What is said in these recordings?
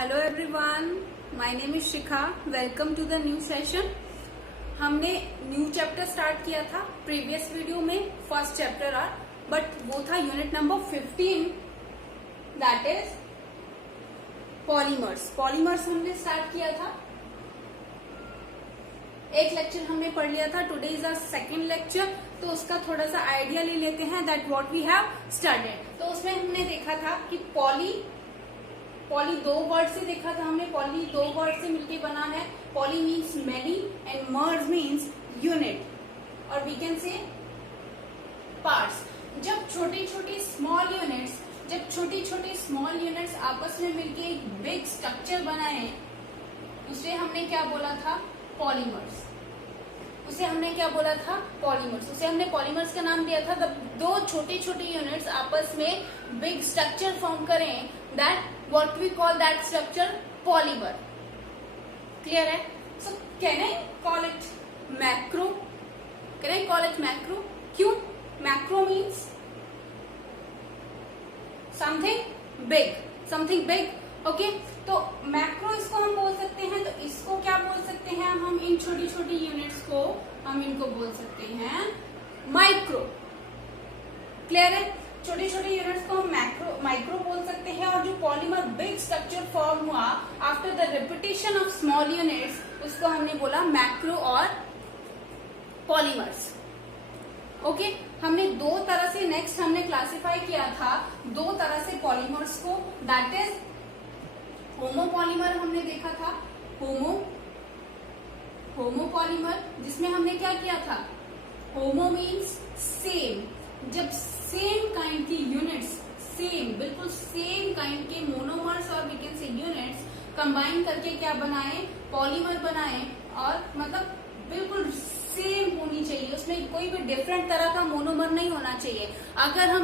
Hello everyone, my name is Shikha. Welcome to the new session. हमने new chapter start किया था previous video में, first chapter but वो था unit number 15, that is polymers. Polymers हमने start किया था, एक लेक्चर हमने पढ़ लिया था। Today is our second lecture, तो उसका थोड़ा सा आइडिया ले लेते हैं that what we have studied. तो उसमें हमने देखा था कि पॉली दो वर्ड से देखा था हमने, पॉली दो वर्ड से मिलके बना है। Poly means many and merge means unit, और वी कैन से पार्ट्स। जब छोटी छोटी स्मॉल यूनिट्स आपस में मिलके एक बिग स्ट्रक्चर बनाए, उसे हमने क्या बोला था? पॉलीमर्स। उसे हमने पॉलीमर्स का नाम दिया था। जब दो छोटी छोटी यूनिट्स आपस में बिग स्ट्रक्चर फॉर्म करें, that what we call that structure? Polymer. Clear है? So can I call it macro? क्यों? Macro means something big. Okay, तो मैक्रो इसको हम बोल सकते हैं। तो इसको क्या बोल सकते हैं हम? इन छोटी छोटी यूनिट्स को हम इनको बोल सकते हैं माइक्रो। क्लियर है? छोटी छोटी यूनिट्स को हम माइक्रो बोल सकते हैं। और जो पॉलीमर बिग स्ट्रक्चर फॉर्म हुआ after the repetition of small units, उसको हमने बोला मैक्रो और पॉलीमर्स। ओके, हमने दो तरह से नेक्स्ट हमने क्लासिफाई किया था, दो तरह से पॉलीमर्स को, दैट इज होमो पॉलीमर हमने देखा था। होमो पॉलीमर, जिसमें हमने क्या किया था? Homo means same. जब सेम काइंड की यूनिट्स, बिल्कुल सेम काइंड के मोनोमर्स और we can say units combine करके क्या बनाए? पॉलीमर बनाए। और मतलब बिल्कुल सेम होनी चाहिए, उसमें कोई भी डिफरेंट तरह का मोनोमर नहीं होना चाहिए। अगर हम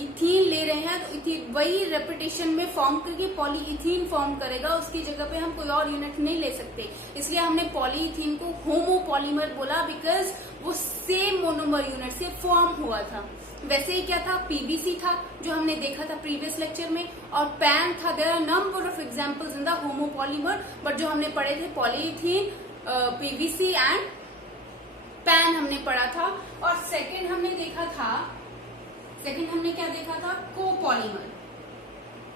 इथीन ले रहे हैं तो वही रेपिटेशन में फॉर्म करके पॉलीइथीन फॉर्म करेगा, उसकी जगह पे हम कोई और यूनिट नहीं ले सकते। इसलिए हमने पॉलीइथीन को होमो पॉलीमर बोला, बिकॉज वो सेम मोनोमर यूनिट से फॉर्म हुआ था। वैसे ही क्या था? पीवीसी था, जो हमने देखा था प्रीवियस लेक्चर में, और पैन था। There are number of examples in the homo polymer, but जो हमने पढ़े थे पॉलीइथीन, पीवीसी एंड पैन हमने पढ़ा था। और सेकंड हमने क्या देखा था?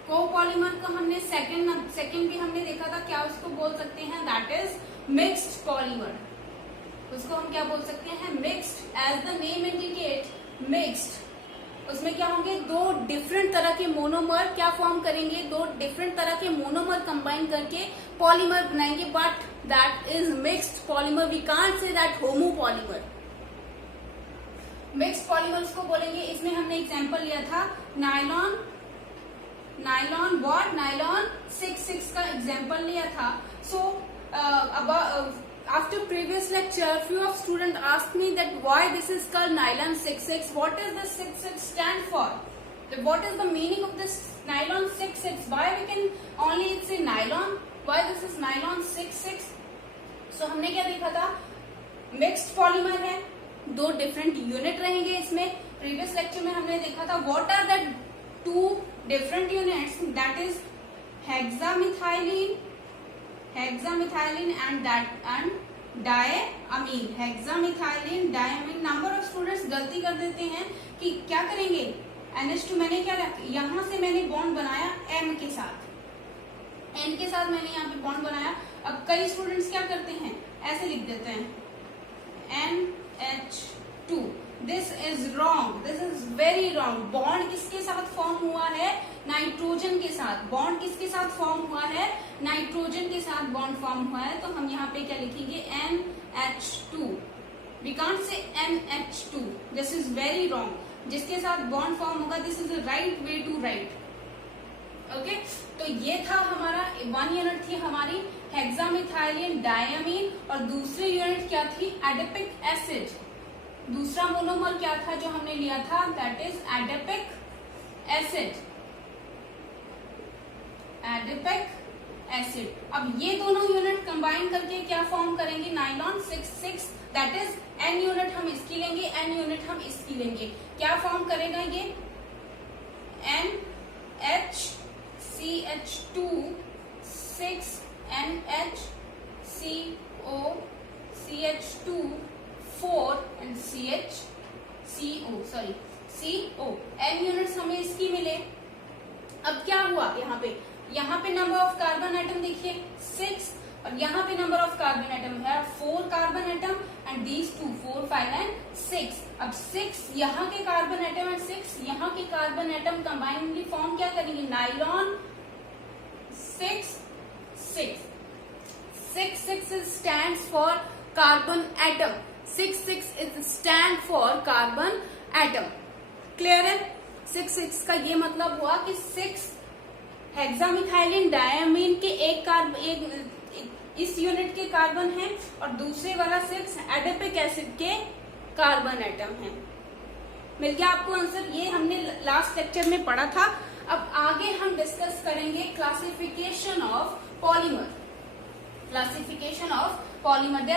कोपॉलीमर को हमने सेकंड भी हमने देखा था। क्या उसको बोल सकते हैं? That is mixed polymer. उसको हम क्या बोल सकते हैं? Mixed. As the name indicate, mixed. उसमें क्या होंगे? दो डिफरेंट तरह के मोनोमर क्या फॉर्म करेंगे? दो डिफरेंट तरह के मोनोमर कंबाइन करके पॉलीमर बनाएंगे, but that is mixed polymer. We can't say that homo polymer. Mixed polymers को बोलेंगे। इसमें हमने एग्जांपल लिया था नायलॉन 6 का एग्जांपल लिया था। सो after previous lecture, few of students asked me that why this is called nylon 6/6. What is the 6/6 stand for? What is the meaning of this nylon 6/6? Why we can only say nylon? Why this is nylon 6/6? So हमने क्या देखा था? Mixed polymer है, दो different unit रहेंगे इसमें। Previous lecture में हमने देखा था what are the two different units, that is hexamethylene and diamine। Hexamethylene, diamine. Number of students गलती कर देते हैं कि क्या करेंगे? NH2 मैंने क्या रखा? यहां से मैंने बॉन्ड बनाया M के साथ, N के साथ मैंने यहाँ पे बॉन्ड बनाया। अब कई स्टूडेंट्स क्या करते हैं? ऐसे लिख देते हैं NH2। This is wrong, this is very wrong. Bond किसके साथ फॉर्म हुआ है? नाइट्रोजन के साथ। बॉन्ड किसके साथ फॉर्म हुआ है? नाइट्रोजन के साथ बॉन्ड फॉर्म हुआ है। तो हम यहाँ पे क्या लिखेंगे? NH2। वी कांट से NH2, this is very wrong. जिसके साथ बॉन्ड फॉर्म होगा, this is the right way to write. Okay, तो ये था हमारा वन यूनिट थी हमारी हेक्सामिथाइलिन डायमीन, और दूसरी यूनिट क्या थी? Adipic acid. दूसरा मोनोमर क्या था जो हमने लिया था? That is adipic acid. अब ये दोनों यूनिट कंबाइन करके क्या फॉर्म करेंगे? Nylon 6/6। That is N unit हम इसकी लेंगे, N यूनिट हम इसकी लेंगे। क्या फॉर्म करेगा ये? NH CH2 6 NH CO CH2 4 and CO n units हमें इसकी मिले। अब क्या हुआ यहाँ पे नंबर ऑफ कार्बन एटम देखिए 6 और यहाँ पे नंबर ऑफ कार्बन एटम है 4 carbon atom and these 2 4 5 and 6। अब 6 यहाँ के कार्बन एटम एंड 6 यहाँ के कार्बन एटम कंबाइनली फॉर्म क्या करेंगे, nylon 6 stands for carbon atom। 6 is stand for carbon atom। Clear है? 6 का ये मतलब हुआ कि 6 हेक्सामिथाइलिन डायमीन के एक इस यूनिट के कार्बन है और दूसरे वाला 6 एडेपिक एसिड के कार्बन एटम है। मिल गया आपको आंसर? ये हमने लास्ट लेक्चर में पढ़ा था। अब आगे हम डिस्कस करेंगे classification of polymer. There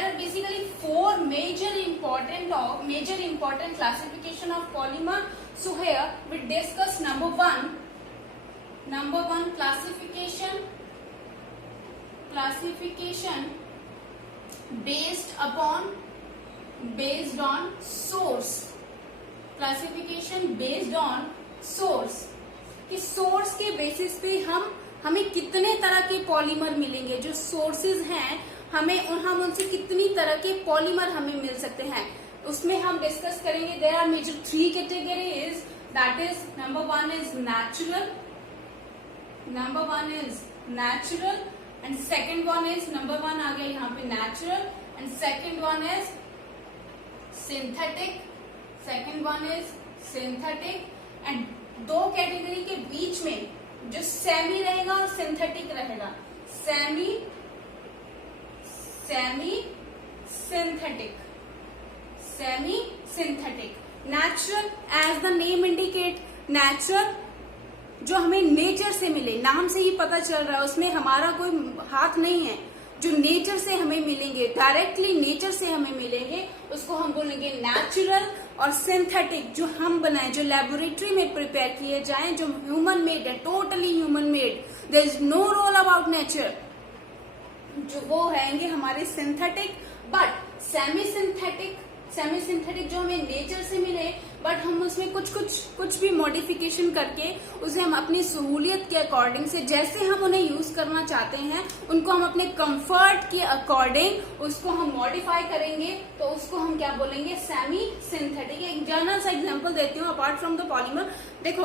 are basically 4 major important classification of polymer. So here we discuss number one classification based on source। Classification based on source, कि सोर्स के बेसिस पे हमें कितने तरह के पॉलीमर मिलेंगे, जो सोर्सेज हैं हम उनसे कितनी तरह के पॉलीमर हमें मिल सकते हैं, उसमें हम डिस्कस करेंगे। There are major 3 categories, that is number 1 is natural and second one is number 1 आ गया यहाँ पे natural and second one is synthetic and 2 category के बीच में जो सेमी रहेगा और सिंथेटिक रहेगा, semi synthetic. Natural as the name indicate, natural जो हमें नेचर से मिले, नाम से ही पता चल रहा है उसमें हमारा कोई हाथ नहीं है, जो नेचर से हमें मिलेंगे, डायरेक्टली नेचर से हमें मिलेंगे, उसको हम बोलेंगे नेचुरल। और सिंथेटिक जो हम बनाए, जो लेबोरेटरी में प्रिपेयर किए जाएं, जो ह्यूमन मेड है, totally human made, there is no role about nature, जो वो रहेंगे हमारे सिंथेटिक। बट सेमी सिंथेटिक जो हमें नेचर से मिले बट हम उसमें कुछ भी मॉडिफिकेशन करके उसे हम अपनी सहूलियत के अकॉर्डिंग से जैसे हम उन्हें यूज करना चाहते हैं, उनको हम अपने कंफर्ट के अकॉर्डिंग उसको हम मॉडिफाई करेंगे, तो उसको हम क्या बोलेंगे, सेमी सिंथेटिक। एक जनरल सा एग्जांपल देती हूँ अपार्ट फ्रॉम द पॉलीमर। देखो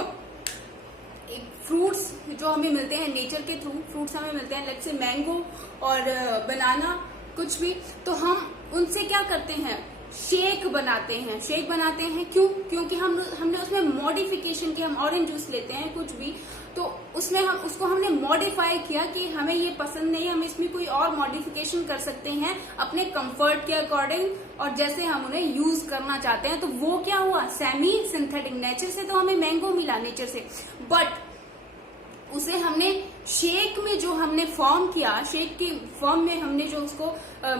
फ्रूट्स जो हमें मिलते हैं नेचर के थ्रू, फ्रूट्स हमें मिलते हैं लाइक से मैंगो और बनाना, कुछ भी, तो हम उनसे क्या करते हैं, शेक बनाते हैं। क्योंकि हमने उसमें मॉडिफिकेशन किया। हम ऑरेंज जूस लेते हैं कुछ भी, तो उसमें उसको हमने मॉडिफाई किया कि हमें ये पसंद नहीं, हम इसमें कोई और मॉडिफिकेशन कर सकते हैं अपने कंफर्ट के अकॉर्डिंग और जैसे हम उन्हें यूज करना चाहते हैं, तो वो क्या हुआ, सेमी सिंथेटिक। नेचर से तो हमें मैंगो मिला नेचर से, बट उसे हमने शेक में जो हमने फॉर्म किया, शेक की फॉर्म में हमने जो उसको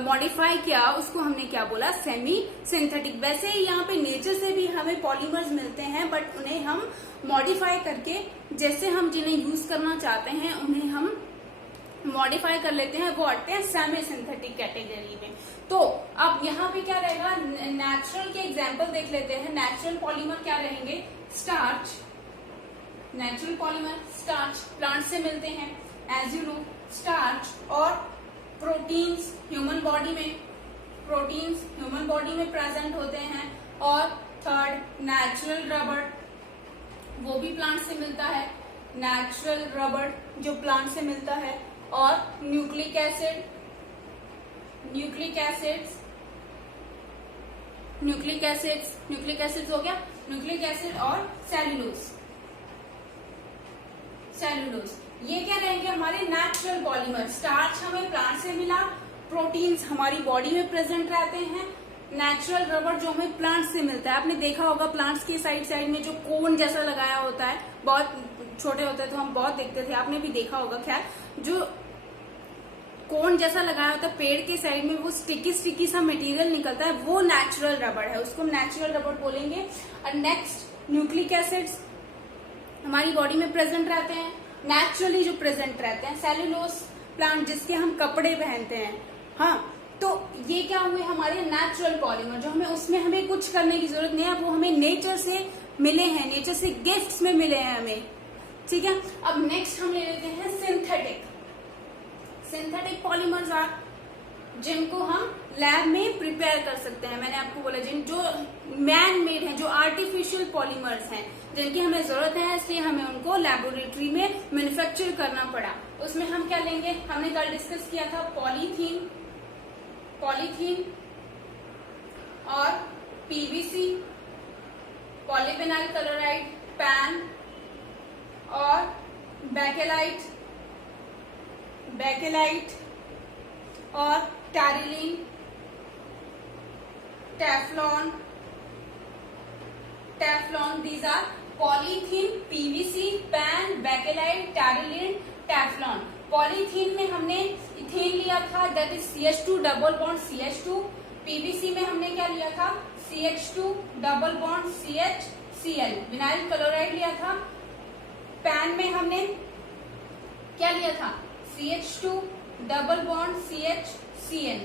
मॉडिफाई किया, उसको हमने क्या बोला, सेमी सिंथेटिक। वैसे ही यहाँ पे नेचर से भी हमें पॉलीमर्स मिलते हैं, बट उन्हें हम मॉडिफाई करके जैसे हम जिन्हें यूज करना चाहते हैं उन्हें हम मॉडिफाई कर लेते हैं, वो आते हैं सेमी सिंथेटिक कैटेगरी में। तो अब यहाँ पे क्या रहेगा, नेचुरल के एग्जाम्पल देख लेते हैं। नेचुरल पॉलीमर क्या रहेंगे, starch, natural polymer starch plant से मिलते हैं, एज यू नो, स्टार्च और प्रोटीन्स ह्यूमन बॉडी में प्रेजेंट होते हैं। और थर्ड नेचुरल रबर, वो भी प्लांट से मिलता है, नेचुरल रबर जो प्लांट से मिलता है। और न्यूक्लिक एसिड्स हो गया, न्यूक्लिक एसिड और सेलुलोज, ये क्या रहेंगे हमारे नेचुरल पॉलीमर। स्टार्च हमें प्लांट से मिला, प्रोटीन्स हमारी बॉडी में प्रेजेंट रहते हैं, नेचुरल रबर जो हमें प्लांट से मिलता है। आपने देखा होगा प्लांट्स की साइड में जो कोन जैसा लगाया होता है, बहुत छोटे होते हैं तो हम बहुत देखते थे, आपने भी देखा होगा, खैर जो कोन जैसा लगाया होता है पेड़ के साइड में, वो स्टिकी सा मटेरियल निकलता है, वो नेचुरल रबर है, उसको नेचुरल रबर बोलेंगे। और नेक्स्ट न्यूक्लिक एसिड्स हमारी बॉडी में प्रेजेंट रहते हैं, नेचुरली जो प्रेजेंट रहते हैं, सेल्यूलोज प्लांट जिसके हम कपड़े पहनते हैं, हाँ, तो ये क्या हुए हमारे नेचुरल पॉलीमर, जो हमें उसमें हमें कुछ करने की जरूरत नहीं है, वो हमें नेचर से मिले हैं, नेचर से गिफ्ट्स में मिले हैं हमें, ठीक है। अब नेक्स्ट हम ले लेते हैं सिंथेटिक। सिंथेटिक पॉलीमर्स आर जिनको हम लैब में प्रिपेयर कर सकते हैं। मैंने आपको बोला जिन जो मैन मेड है, जो आर्टिफिशियल पॉलीमर्स हैं, जिनकी हमें जरूरत है, इसलिए हमें उनको लेबोरेटरी में मैन्युफैक्चर करना पड़ा। उसमें हम क्या लेंगे, हमने कल डिस्कस किया था पॉलीथीन और पीवीसी, पॉलीविनाइल क्लोराइड, पैन और बेकेलाइट और terylene, Teflon, these are polythene, PVC, PAN, bakelite, terylene, Teflon. Polythene में हमने इथेन लिया था, that is CH2 double bond CH2। PVC में हमने क्या लिया था, CH2 double bond CHCl, vinyl chloride लिया था। पैन में हमने क्या लिया था, CH2 डबल बॉन्ड CHCl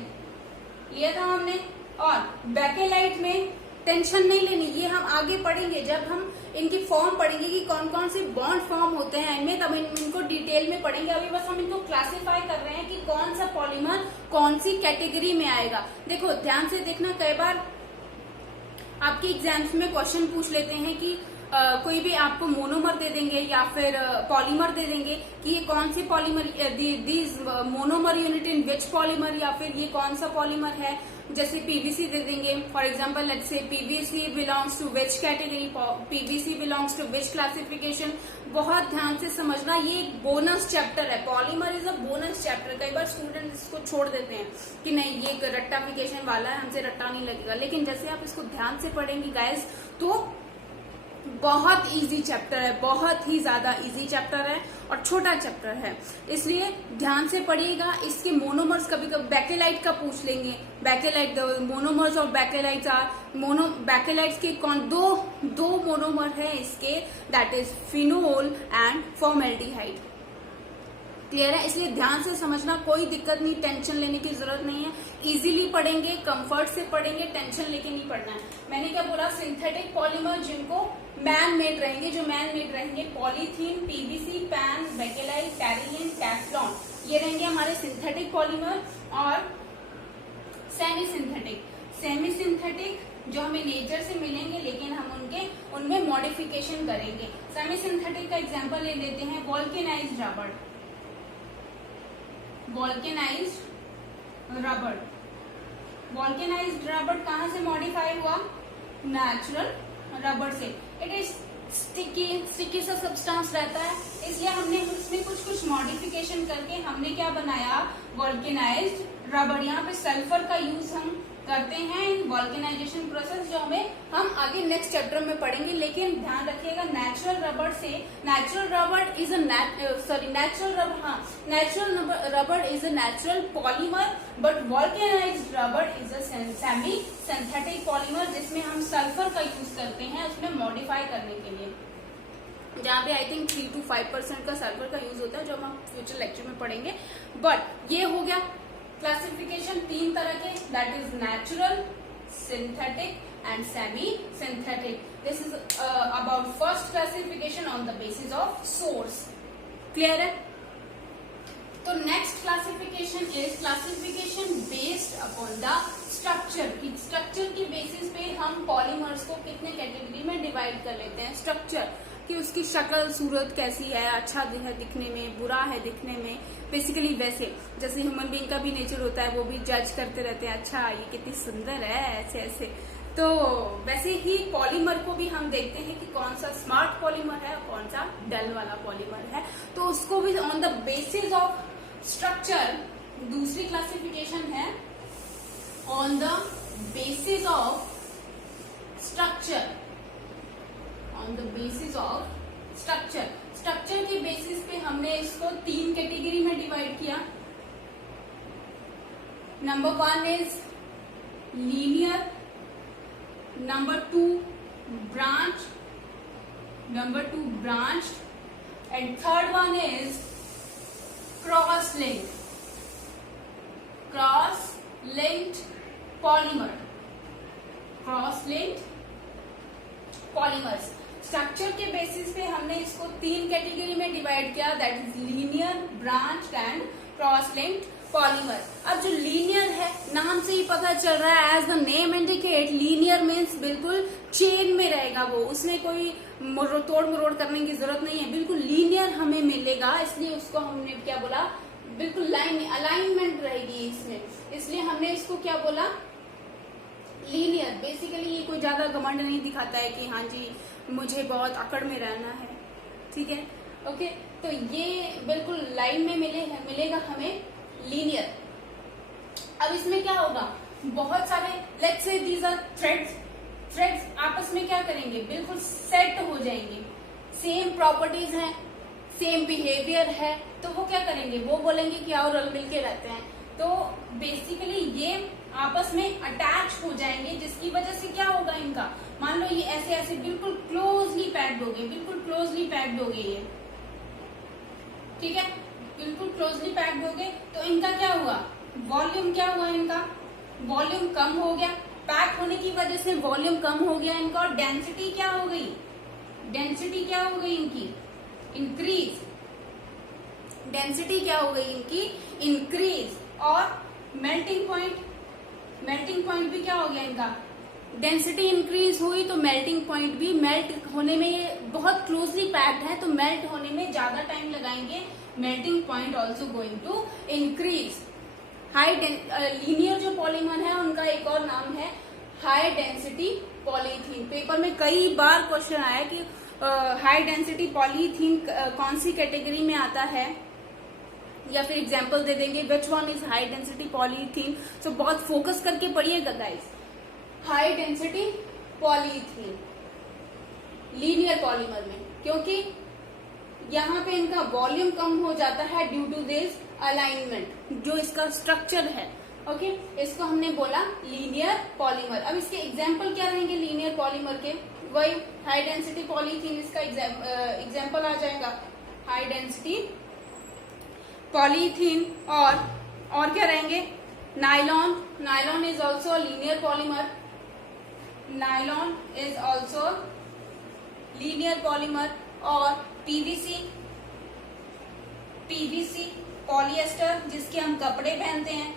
लिया था हमने। और बेकेलाइट में टेंशन नहीं लेनी, ये हम आगे पढ़ेंगे जब हम इनकी फॉर्म पढ़ेंगे कि कौन कौन से बॉन्ड फॉर्म होते हैं इनमें, तब इनको डिटेल में पढ़ेंगे। अभी बस हम इनको क्लासिफाई कर रहे हैं कि कौन सा पॉलीमर कौन सी कैटेगरी में आएगा। देखो ध्यान से देखना, कई बार आपके एग्जाम्स में क्वेश्चन पूछ लेते हैं कि कोई भी आपको मोनोमर दे देंगे या फिर पॉलीमर दे देंगे कि ये कौन सी polymer, these monomer unit in which polymer, या फिर ये कौन सा पॉलीमर है। जैसे पीवीसी दे देंगे, for example let's say PVC belongs to which category, PVC belongs to which classification. बहुत ध्यान से समझना, ये एक बोनस चैप्टर है, polymer is a bonus chapter. कई बार स्टूडेंट इसको छोड़ देते हैं कि नहीं ये रट्टाफिकेशन वाला है, हमसे रट्टा नहीं लगेगा, लेकिन जैसे आप इसको ध्यान से पढ़ेंगे गाइस तो बहुत इजी चैप्टर है, बहुत ही ज्यादा इजी चैप्टर है और छोटा चैप्टर है, इसलिए ध्यान से पढ़िएगा। इसके मोनोमर्स कभी कभी बेकेलाइट का पूछ लेंगे, बेकेलाइट मोनोमर्स और बेकेलाइट्स आर बेकेलाइट्स के दो मोनोमर है इसके, that is phenol and formaldehyde. Clear है, इसलिए ध्यान से समझना, कोई दिक्कत नहीं, टेंशन लेने की जरूरत नहीं है, इजीली पढ़ेंगे, कंफर्ट से पढ़ेंगे, टेंशन लेके नहीं पढ़ना है। मैंने क्या बोला, सिंथेटिक पॉलीमर जिनको मैन मेड रहेंगे, जो मैन मेड रहेंगे, polythene, PVC, PAN, bakelite, terylene, Teflon, ये रहेंगे हमारे सिंथेटिक पॉलीमर। और सेमी सिंथेटिक जो हमें नेचर से मिलेंगे लेकिन हम उनमें मॉडिफिकेशन करेंगे। सेमी सिंथेटिक का एग्जाम्पल ले लेते हैं, वॉल्केनाइज्ड रबर। वॉल्केनाइज्ड रबर कहाँ से मॉडिफाई हुआ, नेचुरल रबर से। इट इज स्टिकी सा सब्सटेंस रहता है, इसलिए हमने उसमें कुछ मॉडिफिकेशन करके हमने क्या बनाया, वॉल्केनाइज्ड रबर। यहाँ पे सल्फर का यूज हम करते हैं इन वॉल्केनाइजेशन प्रोसेस, जो हम आगे नेक्स्ट चैप्टर में पढ़ेंगे। लेकिन ध्यान रखिएगा, natural rubber is a natural polymer, but vulcanised rubber is a semi synthetic polymer, जिसमें हम सल्फर का यूज करते हैं उसमें मॉडिफाई करने के लिए, जहाँ पे आई थिंक 3 to 5% का सल्फर का यूज होता है, जो हम फ्यूचर लेक्चर में पढ़ेंगे। बट ये हो गया क्लासिफिकेशन 3 तरह के, that is natural, synthetic and semi synthetic. This is about first classification on the basis of source. Clear है? तो next classification is classification based upon the structure. Structure की बेसिस पे हम पॉलीमर्स को कितने कैटेगरी में डिवाइड कर लेते हैं। स्ट्रक्चर कि उसकी शक्ल सूरत कैसी है, अच्छा है दिखने में, बुरा है दिखने में, बेसिकली वैसे जैसे ह्यूमन बीइंग का भी नेचर होता है, वो भी जज करते रहते हैं, अच्छा ये कितनी सुंदर है, ऐसे ऐसे। तो वैसे ही पॉलीमर को भी हम देखते हैं कि कौन सा स्मार्ट पॉलीमर है, कौन सा डल वाला पॉलीमर है, तो उसको भी on the basis of structure. दूसरी क्लासिफिकेशन है on the basis of structure, on the basis of structure. Structure के बेसिस पे हमने इसको 3 कैटेगरी में डिवाइड किया। Number 1 is linear, number 2 branched and third one is cross linked polymer. Cross linked polymers structure के basis पे हमने इसको 3 कैटेगरी में डिवाइड किया, that is linear, branch and cross linked polymer. अब जो लीनियर है, नाम से ही पता चल रहा है, as the name indicate, linear means बिल्कुल चेन में रहेगा वो, उसमें कोई तोड़ मरोड़ करने की जरूरत नहीं है, बिल्कुल लीनियर हमें मिलेगा, इसलिए उसको हमने क्या बोला, बिल्कुल लाइन अलाइनमेंट रहेगी इसमें, इसलिए हमने इसको क्या बोला, लीनियर। बेसिकली ये कोई ज्यादा घमंड नहीं दिखाता है कि हाँ जी मुझे बहुत अकड़ में रहना है, ठीक है, ओके। तो ये बिल्कुल लाइन में मिलेगा हमें लीनियर। अब इसमें क्या होगा, बहुत सारे let's say these are threads आपस में क्या करेंगे, बिल्कुल सेट हो जाएंगे, सेम प्रॉपर्टीज हैं, सेम बिहेवियर है, तो वो क्या करेंगे, वो बोलेंगे कि आओ रल मिल के रहते हैं। तो बेसिकली ये आपस में अटैच हो जाएंगे, जिसकी वजह से क्या होगा इनका, मान लो ये ऐसे ऐसे बिल्कुल क्लोजली पैक्ड हो गए, बिल्कुल क्लोजली पैक्ड हो गए ये, ठीक है, बिल्कुल क्लोजली पैक्ड हो गए। तो इनका क्या हुआ, वॉल्यूम क्या हुआ, इनका वॉल्यूम कम हो गया, पैक होने की वजह से वॉल्यूम कम हो गया इनका, और डेंसिटी क्या हो गई, डेंसिटी क्या हो गई इनकी, इंक्रीज, डेंसिटी क्या हो गई इनकी, इंक्रीज। और मेल्टिंग पॉइंट भी क्या हो गया इनका, डेंसिटी इंक्रीज हुई तो मेल्टिंग पॉइंट भी, मेल्ट होने में ये बहुत क्लोजली पैक्ड है तो मेल्ट होने में ज्यादा टाइम लगाएंगे, melting point also going to increase. High linear जो पॉलीमर है उनका एक और नाम है हाई डेंसिटी पॉलीथीन। पेपर में कई बार क्वेश्चन आया कि हाई डेंसिटी पॉलीथीन कौन सी कैटेगरी में आता है, या फिर एग्जाम्पल दे देंगे which one is high density polythene. So बहुत फोकस करके पढ़िएगा guys. High density polythene linear polymer में, क्योंकि यहाँ पे इनका वॉल्यूम कम हो जाता है ड्यू टू दिस अलाइनमेंट, जो इसका स्ट्रक्चर है, ओके, इसको हमने बोला लीनियर पॉलीमर। अब इसके एग्जाम्पल क्या रहेंगे लीनियर पॉलीमर के, वही हाई डेंसिटी पॉलीथीन इसका एग्जाम्पल आ जाएगा, हाई डेंसिटी पॉलीथीन। और क्या रहेंगे, nylon is also linear polymer, nylon is also linear polymer. और पीवीसी पॉलिएस्टर जिसके हम कपड़े पहनते हैं,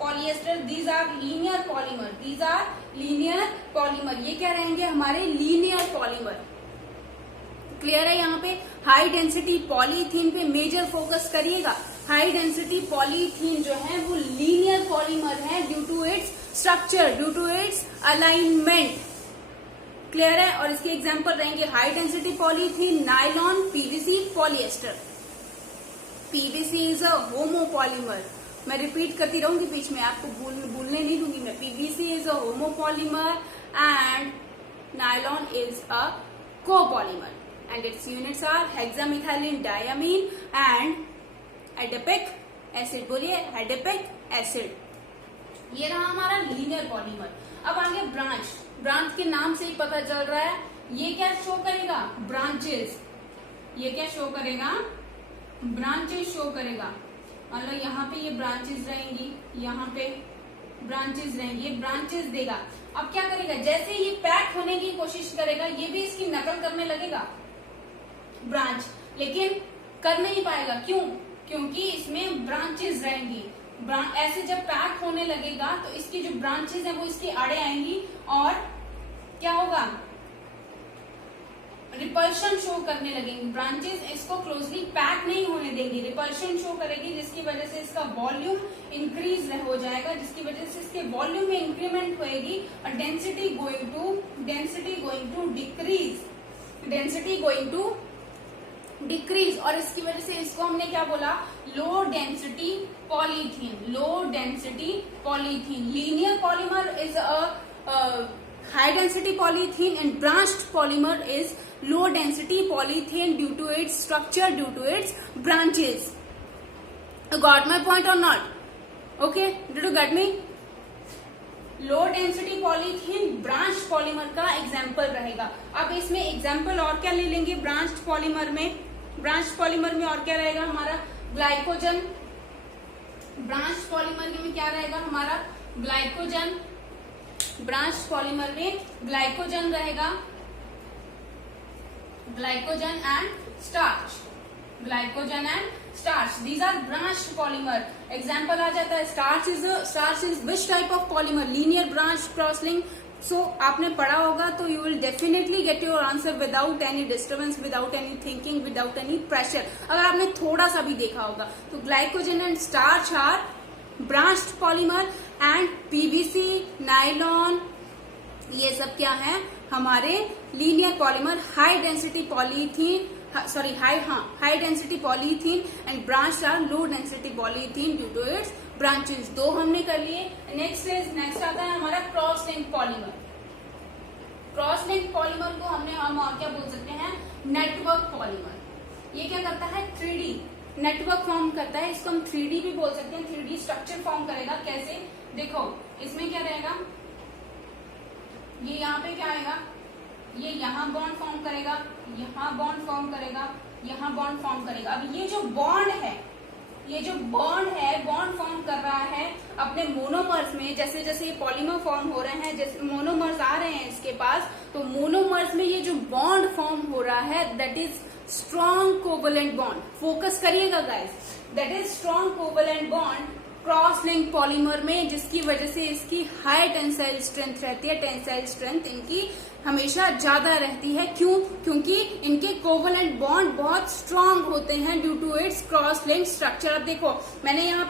polyester, these are linear polymer, ये क्या रहेंगे हमारे लीनियर पॉलीमर। क्लियर है, यहाँ पे हाई डेंसिटी पॉलीथीन पे मेजर फोकस करिएगा। हाई डेंसिटी पॉलीथीन जो है वो लीनियर पॉलीमर है due to its structure, due to its alignment. Clear है, और इसके एग्जाम्पल रहेंगे high density polythene, nylon, PVC, polyester. PVC is a homopolymer, मैं रिपीट करती रहूंगी बीच में, आपको भूलने नहीं दूंगी मैं। PVC is a homopolymer and nylon is a copolymer and its units are hexamethylene diamine and adipic acid। बोलिए adipic acid। ये रहा हमारा लीनियर पॉलीमर। अब आगे ब्रांच के नाम से ही पता चल रहा है, ये क्या शो करेगा, ब्रांचेस। ये क्या शो करेगा, ब्रांचेस शो करेगा। मान लो यहाँ पे ये ब्रांचेस रहेंगी, यहाँ पे ब्रांचेस रहेंगी, ये ब्रांचेस देगा। अब क्या करेगा, जैसे ये पैक होने की कोशिश करेगा, ये भी इसकी नकल करने लगेगा ब्रांच, लेकिन कर नहीं पाएगा। क्यों, क्योंकि इसमें ब्रांचेस रहेंगी। ऐसे जब पैक होने लगेगा तो इसकी जो ब्रांचेस हैं वो इसके आड़े आएंगी और क्या होगा, रिपल्शन शो करने लगेंगी। ब्रांचेस इसको क्लोजली पैक नहीं होने देंगी, रिपल्शन शो करेगी, जिसकी वजह से इसका वॉल्यूम इंक्रीज हो जाएगा, जिसकी वजह से इसके वॉल्यूम में इंक्रीमेंट होएगी और डेंसिटी गोइंग टू डिक्रीज। और इसकी वजह से इसको हमने क्या बोला, लो density polythene. Linear polymer is a high density polythene and branched polymer is low density polythene due to its structure, due to its branches. You got my point or not? Okay, did you get me? Low density polythene branched polymer का example रहेगा। अब इसमें example और क्या ले लेंगे branched polymer में, branch polymer में और क्या रहेगा हमारा ग्लाइकोजन, ब्रांच पॉलीमर में क्या रहेगा हमारा ग्लाइकोजन, ब्रांच पॉलीमर में ग्लाइकोजन रहेगा, glycogen and starch, glycogen and starch, these are branch polymer. Example आ जाता है starch is which type of polymer, linear branch cross link. So आपने पढ़ा होगा तो you will definitely get your answer without any disturbance, without any thinking, without any pressure, अगर आपने थोड़ा सा भी देखा होगा। तो glycogen and starch are branched polymer and PVC, nylon, ये सब क्या है हमारे linear polymer, high density polythene, sorry high density polythene and branch are low density polythene due to its branches. दो हमने कर लिए। नेक्स्ट आता है हमारा cross link polymer. Cross link polymer को हम और क्या बोल सकते हैं नेटवर्क पॉलीमर। ये क्या करता है 3D नेटवर्क फॉर्म करता है, इसको हम 3D भी बोल सकते हैं, 3D स्ट्रक्चर फॉर्म करेगा। कैसे देखो, इसमें क्या रहेगा, ये यहाँ पे क्या आएगा, ये यहाँ बॉन्ड फॉर्म करेगा, यहाँ बॉन्ड फॉर्म करेगा, यहाँ बॉन्ड फॉर्म करेगा। अब ये जो बॉन्ड है, ये जो बॉन्ड है, बॉन्ड फॉर्म कर रहा है अपने मोनोमर्स में। जैसे जैसे ये पॉलीमर फॉर्म हो रहे हैं, जैसे मोनोमर्स आ रहे हैं इसके पास, तो मोनोमर्स में ये जो बॉन्ड फॉर्म हो रहा है that is strong covalent bond. Focus करिएगा guys, that is strong covalent bond cross link polymer में, जिसकी वजह से इसकी हाई टेंसाइल स्ट्रेंथ रहती है। टेंसाइल स्ट्रेंथ इनकी हमेशा ज्यादा रहती है। क्यों? क्योंकि इनके कोवलेंट बॉन्ड बहुत स्ट्रांग होते हैं due to its cross link structure. अब देखो, मैंने यहाँ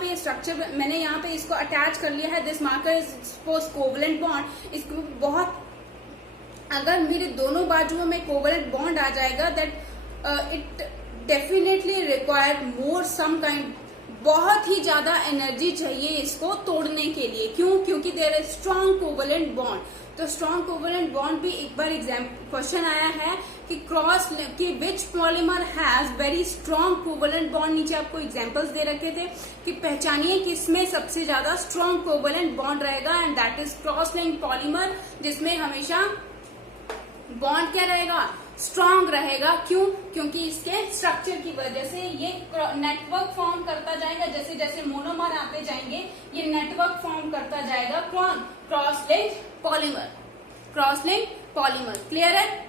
पे इसको अटैच कर लिया है, this marker is suppose covalent bond. इसको बहुत, अगर मेरे दोनों बाजुओं में कोवलेंट बॉन्ड आ जाएगा that it definitely require more some kind, बहुत ही ज्यादा एनर्जी चाहिए इसको तोड़ने के लिए। क्यों? क्योंकि there is strong covalent bond. तो स्ट्रॉन्ग कोवलेंट बॉन्ड भी एक बार क्वेश्चन आया है कि क्रॉस कि which polymer has very strong covalent bond. नीचे आपको एग्जांपल्स दे रखे थे कि पहचानिए किसमें सबसे ज्यादा स्ट्रॉन्ग कोवलेंट बॉन्ड रहेगा, and that is cross link polymer, जिसमें हमेशा बॉन्ड क्या रहेगा स्ट्रॉन्ग रहेगा। क्यों? क्योंकि इसके स्ट्रक्चर की वजह से ये नेटवर्क फॉर्म करता जाएगा। जैसे जैसे मोनोमर आते जाएंगे ये नेटवर्क फॉर्म करता जाएगा। कौन? Cross link polymer, cross link polymer. Clear है?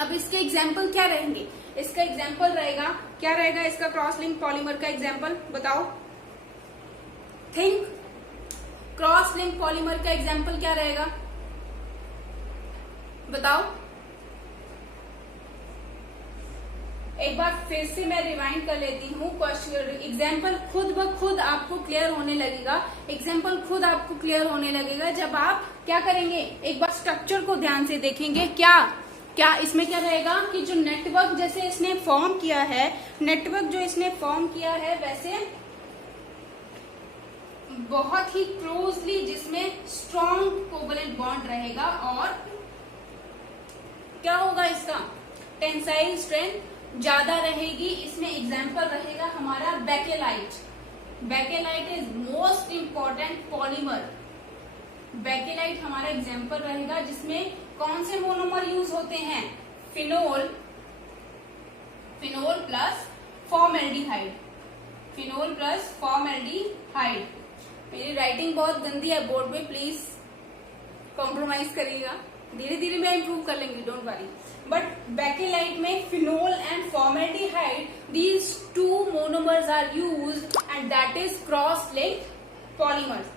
अब इसके एग्जाम्पल क्या रहेंगे? इसका एग्जाम्पल रहेगा, क्या रहेगा इसका क्रॉस लिंक पॉलीमर का एग्जाम्पल बताओ, थिंक। क्रॉस लिंक पॉलीमर का एग्जाम्पल क्या रहेगा बताओ। एक बार फिर से मैं रिवाइंड कर लेती हूँ क्वेश्चन। एग्जाम्पल खुद ब खुद आपको क्लियर होने लगेगा, एग्जाम्पल खुद आपको क्लियर होने लगेगा जब आप क्या करेंगे, एक बार स्ट्रक्चर को ध्यान से देखेंगे। क्या इसमें क्या रहेगा कि जो नेटवर्क जैसे इसने फॉर्म किया है, नेटवर्क जो इसने फॉर्म किया है वैसे बहुत ही क्लोजली, जिसमें स्ट्रॉन्ग कोवलेंट बॉन्ड रहेगा, और क्या होगा इसका टेंसाइल स्ट्रेंथ ज्यादा रहेगी। इसमें एग्जाम्पल रहेगा हमारा bakelite. Bakelite is most important polymer. Bakelite हमारा एग्जाम्पल रहेगा, जिसमें कौन से मोनोमर यूज होते हैं, phenol plus formaldehyde, phenol plus formaldehyde. मेरी राइटिंग बहुत गंदी है बोर्ड पे, प्लीज कॉम्प्रोमाइज करिएगा, धीरे धीरे मैं इंप्रूव कर लेंगी, डोंट वरी। बट बेकेलाइट में phenol and formaldehyde, these two monomers are used and that is cross linked polymers,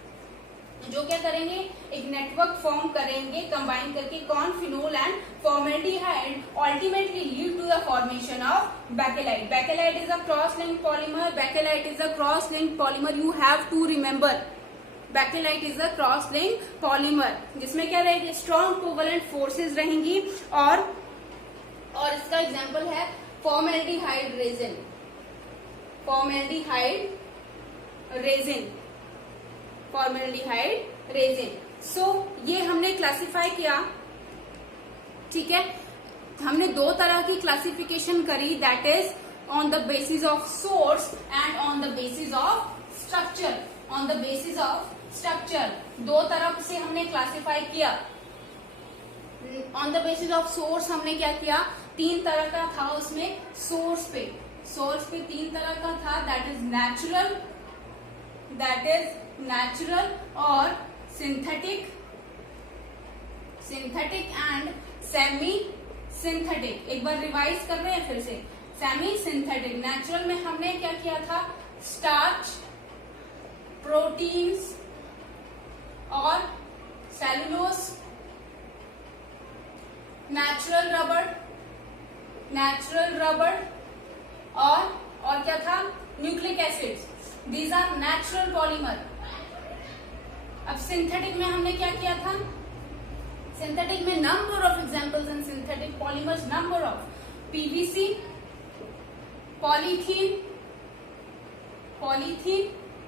जो क्या करेंगे एक नेटवर्क फॉर्म करेंगे कंबाइन करके, कौन, phenol and formaldehyde, ultimately lead to the formation of bakelite. Bakelite is a cross link polymer, bakelite is a cross link polymer, you have to remember bakelite is a cross link polymer, जिसमें क्या रहेगी strong covalent forces रहेंगी, और इसका example है formaldehyde resin, formaldehyde resin. सो ये हमने classify किया, ठीक है। हमने दो तरह की क्लासिफिकेशन करी, that is on the basis of source and on the basis of structure. On the basis of structure दो तरफ से हमने क्लासिफाई किया। On the basis of source हमने क्या किया, तीन तरह का था उसमें सोर्स पे 3 तरह का था, दैट इज नेचुरल और सिंथेटिक एंड सेमी सिंथेटिक। एक बार रिवाइज कर रहे हैं फिर से। सेमी सिंथेटिक, नेचुरल में हमने क्या किया था, स्टार्च, प्रोटीन्स और सेलुलोज। नेचुरल रबर और क्या था, nucleic acids, these are natural polymer. अब सिंथेटिक में हमने क्या किया था, सिंथेटिक में number of examples in synthetic polymers, number of PVC, polythene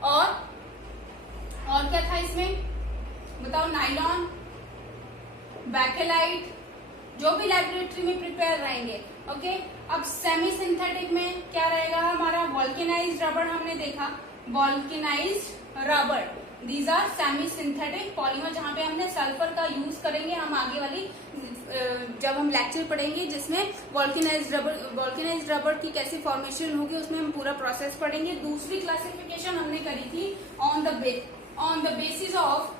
और क्या था इसमें बताओ, नाइलॉन, बैकेलाइट, जो भी लेबोरेटरी में प्रिपेयर रहेंगे। ओके, अब सेमी सिंथेटिक में क्या रहेगा हमारा, वॉल्केनाइज्ड रबर हमने देखा, vulcanised rubber, these are semi synthetic polymer, जहां पे हमने सल्फर का यूज करेंगे हम आगे वाली जब हम लेक्चर पढ़ेंगे जिसमें वॉल्केनाइज्ड रबर की कैसे फॉर्मेशन होगी उसमें हम पूरा प्रोसेस पढ़ेंगे। दूसरी क्लासिफिकेशन हमने करी थी on the basis of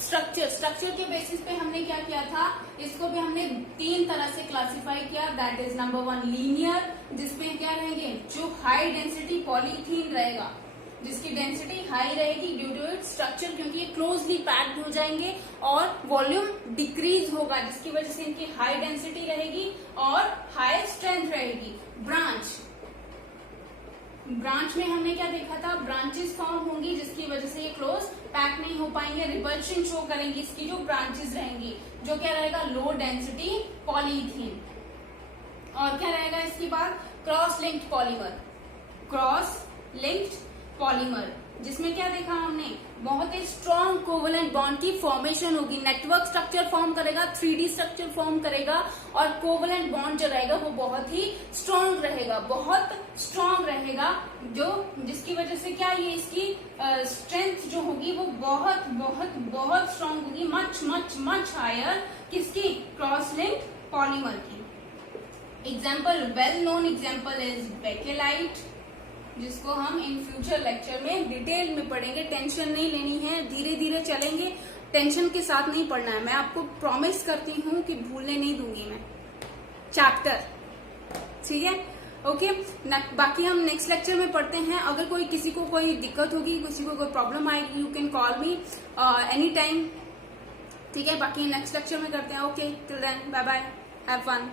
structure के बेसिस पे हमने क्या किया था, इसको भी हमने 3 तरह से क्लासिफाई किया, दैट इज नंबर 1 लीनियर, जिसमें क्या रहेंगे, जो हाई डेंसिटी पॉलीथीन रहेगा, जिसकी डेंसिटी हाई रहेगी ड्यू टू इट स्ट्रक्चर, क्योंकि ये क्लोजली पैक्ड हो जाएंगे और वॉल्यूम डिक्रीज होगा, जिसकी वजह से इनकी हाई डेंसिटी रहेगी और हाई स्ट्रेंथ रहेगी। ब्रांच में हमने क्या देखा था, ब्रांचेस फॉर्म होंगी जिसकी वजह से ये क्लोज पैक नहीं हो पाएंगे, रिपल्शन शो करेंगी इसकी जो ब्रांचेस रहेंगी, जो क्या रहेगा, लो डेंसिटी पॉलीथीन। और क्या रहेगा इसके बाद, क्रॉस लिंक्ड पॉलीमर, जिसमें क्या देखा हमने, बहुत ही स्ट्रॉन्ग कोवेलेंट बॉन्ड की फॉर्मेशन होगी, नेटवर्क स्ट्रक्चर फॉर्म करेगा, 3D स्ट्रक्चर फॉर्म करेगा और कोवेलेंट बॉन्ड जो रहेगा वो बहुत ही स्ट्रॉन्ग रहेगा, जो जिसकी वजह से क्या, ये इसकी स्ट्रेंथ जो होगी वो बहुत स्ट्रॉन्ग होगी, मच हायर किसकी, क्रॉस लिंक्ड पॉलीमर की। Example, well known example is bakelite, जिसको हम इन फ्यूचर लेक्चर में डिटेल में पढ़ेंगे। टेंशन नहीं लेनी है, धीरे धीरे चलेंगे, टेंशन के साथ नहीं पढ़ना है। मैं आपको प्रॉमिस करती हूँ कि भूलने नहीं दूंगी मैं चैप्टर, ठीक है। ओके, बाकी हम नेक्स्ट लेक्चर में पढ़ते हैं। अगर किसी को कोई दिक्कत होगी, किसी को कोई प्रॉब्लम आएगी, you can call me any time, ठीक है। बाकी नेक्स्ट लेक्चर में करते हैं। Okay, till then bye bye, have fun.